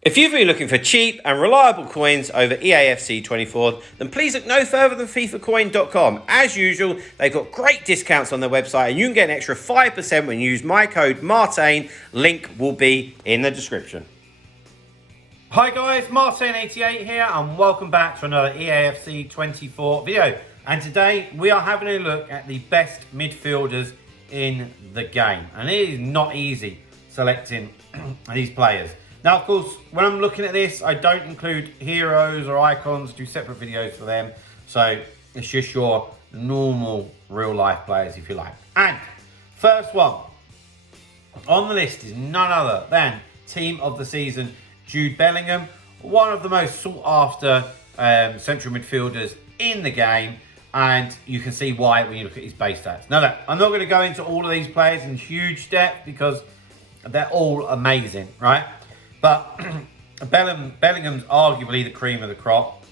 If you've been looking for cheap and reliable coins over Eafc 24, then please look no further than FIFAcoin.com. As usual, they've got great discounts on their website and you can get an extra 5% when you use my code MARTIN. Link will be in the description. Hi guys, Martin88 here and welcome back to another Eafc 24 video. And today we are having a look at the best midfielders in the game. And it is not easy selecting these players. Now, of course, when I'm looking at this, I don't include heroes or icons, do separate videos for them. So it's just your normal real life players, if you like. And first one on the list is none other than Team of the Season, Jude Bellingham, one of the most sought after central midfielders in the game. And you can see why when you look at his base stats. Now, look, I'm not going to go into all of these players in huge depth because they're all amazing, right? But Bellingham's arguably the cream of the crop.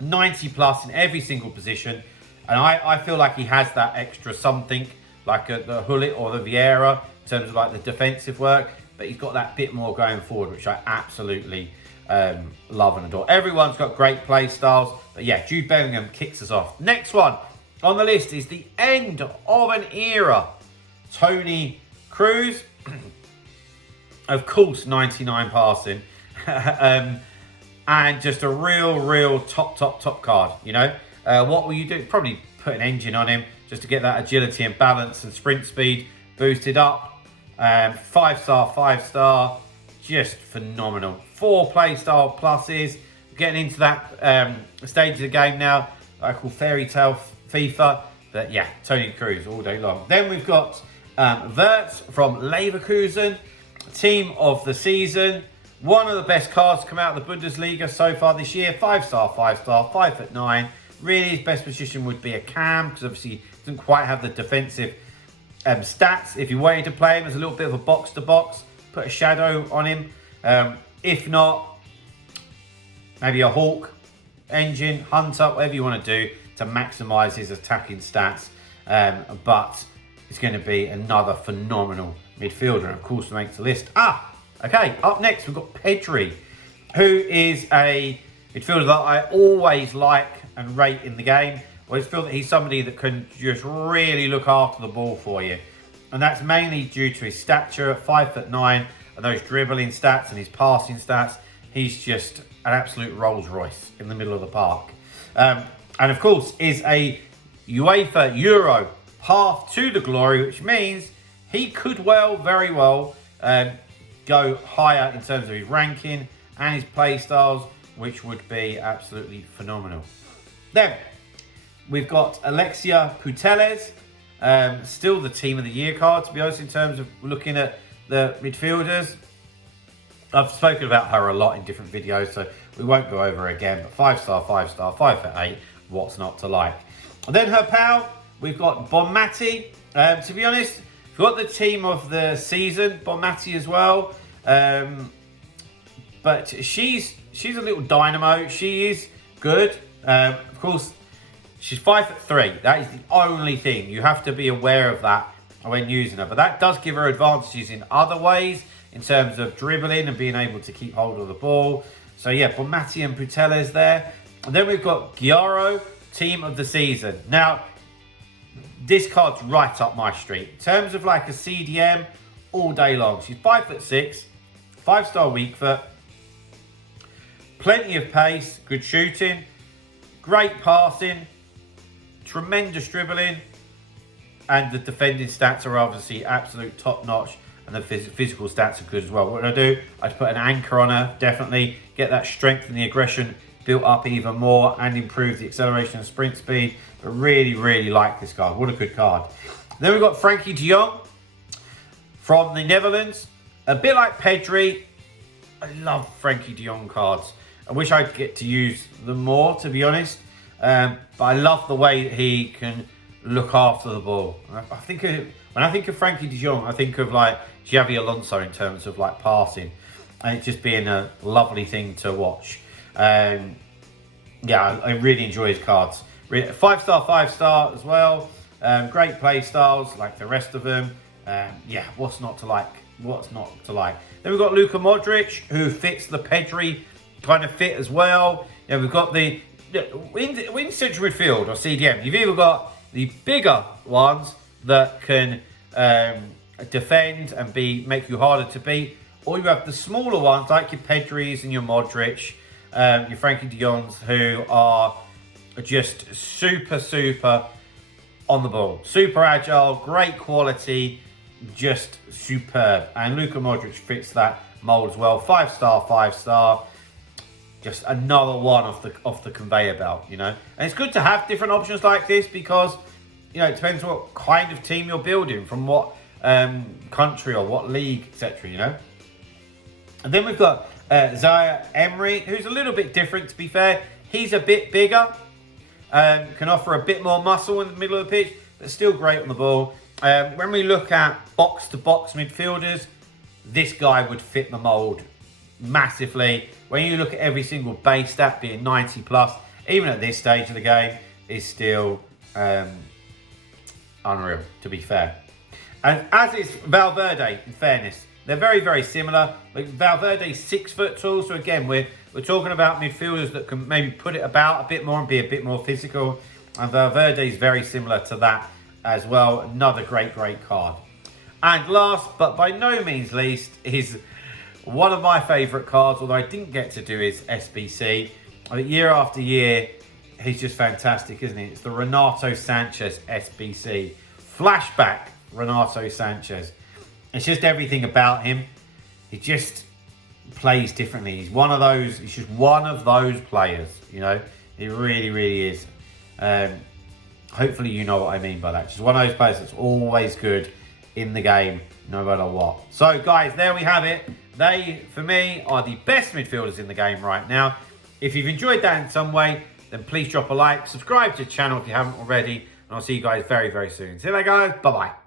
90 plus in every single position. And I feel like he has that extra something, like the Hullet or the Vieira, in terms of like the defensive work. But he's got that bit more going forward, which I absolutely love and adore. Everyone's got great play styles. But yeah, Jude Bellingham kicks us off. Next one on the list is the end of an era. Tony Cruz. Of course, 99 passing. And just a real top card, you know. What will you do? Probably put an engine on him just to get that agility and balance and sprint speed boosted up. 5-star, just phenomenal. 4 play style pluses. Getting into that stage of the game now, I call fairy tale FIFA. But yeah, Tony Cruz all day long. Then we've got Wirtz from Leverkusen. Team of the Season, one of the best cards to come out of the Bundesliga so far this year. 5-star, 5'9". Really, his best position would be a cam because obviously he doesn't quite have the defensive stats. If you wanted to play him as a little bit of a box to box, put a shadow on him. If not, maybe a Hawk, engine, hunter, whatever you want to do to maximise his attacking stats. But it's going to be another phenomenal midfielder, and of course makes the list. Okay, up next we've got Pedri, who is a midfielder that I always like and rate in the game. I just feel that he's somebody that can just really look after the ball for you, and that's mainly due to his stature at 5'9" and those dribbling stats and his passing stats. He's just an absolute Rolls Royce in the middle of the park, and of course is a UEFA Euro path to the glory, which means he could very well go higher in terms of his ranking and his play styles, which would be absolutely phenomenal. Then we've got Alexia Putellas, still the Team of the Year card, to be honest, in terms of looking at the midfielders. I've spoken about her a lot in different videos, so we won't go over her again, but 5-star, 5'8", what's not to like? And then her pal, we've got Bonmati. To be honest, we've got the Team of the Season, Bonmati as well. But she's a little dynamo. She is good. Of course, she's 5'3". That is the only thing. You have to be aware of that when using her. But that does give her advantages in other ways, in terms of dribbling and being able to keep hold of the ball. So yeah, Bonmati and Putellas there. And then we've got Giaro, Team of the Season. Now, this card's right up my street. In terms of like a CDM, all day long. She's 5'6", 5-star weak foot, plenty of pace, good shooting, great passing, tremendous dribbling, and the defending stats are obviously absolute top notch, and the physical stats are good as well. What I do, I'd put an anchor on her, definitely get that strength and the aggression built up even more and improve the acceleration and sprint speed. But really like this card. What a good card. Then we've got Frankie de Jong from the Netherlands. A bit like Pedri. I love Frankie de Jong cards. I wish I'd get to use them more, to be honest. But I love the way that he can look after the ball. I think when I think of Frankie de Jong, I think of like Xavi Alonso in terms of like passing, and it just being a lovely thing to watch. Yeah, I really enjoy his cards. 5-star as well. Great play styles like the rest of them. Yeah, what's not to like what's not to like? Then we've got Luka Modric, who fits the Pedri kind of fit as well. You know, we've got the in central midfield or CDM. You've either got the bigger ones that can defend and make you harder to beat, or you have the smaller ones like your Pedris and your Modric, your Frankie de Jongs, who are just super on the ball, super agile, great quality, just superb. And Luka Modric fits that mold as well. 5-star. Just another one off the conveyor belt, you know. And it's good to have different options like this because, you know, it depends what kind of team you're building, from what country or what league, etc., you know. And then we've got Zaire Emery, who's a little bit different, to be fair. He's a bit bigger, can offer a bit more muscle in the middle of the pitch, but still great on the ball. When we look at box-to-box midfielders, this guy would fit the mould massively. When you look at every single base stat being 90 plus, even at this stage of the game, is still unreal, to be fair. And as is Valverde, in fairness, they're very similar. Like Valverde's 6 foot tall, so again, we're talking about midfielders that can maybe put it about a bit more and be a bit more physical. And Valverde is very similar to that as well. Another great card. And last, but by no means least, is one of my favourite cards, although I didn't get to do, is SBC. I mean, year after year, he's just fantastic, isn't he? It's the Renato Sanchez SBC. Flashback Renato Sanchez. It's just everything about him. He just plays differently. He's one of those, he's just one of those players, you know? He really is. Hopefully you know what I mean by that. Just one of those players that's always good in the game, no matter what. So guys, there we have it. They, for me, are the best midfielders in the game right now. If you've enjoyed that in some way, then please drop a like, subscribe to the channel if you haven't already, and I'll see you guys very soon. See you later, guys. Bye-bye.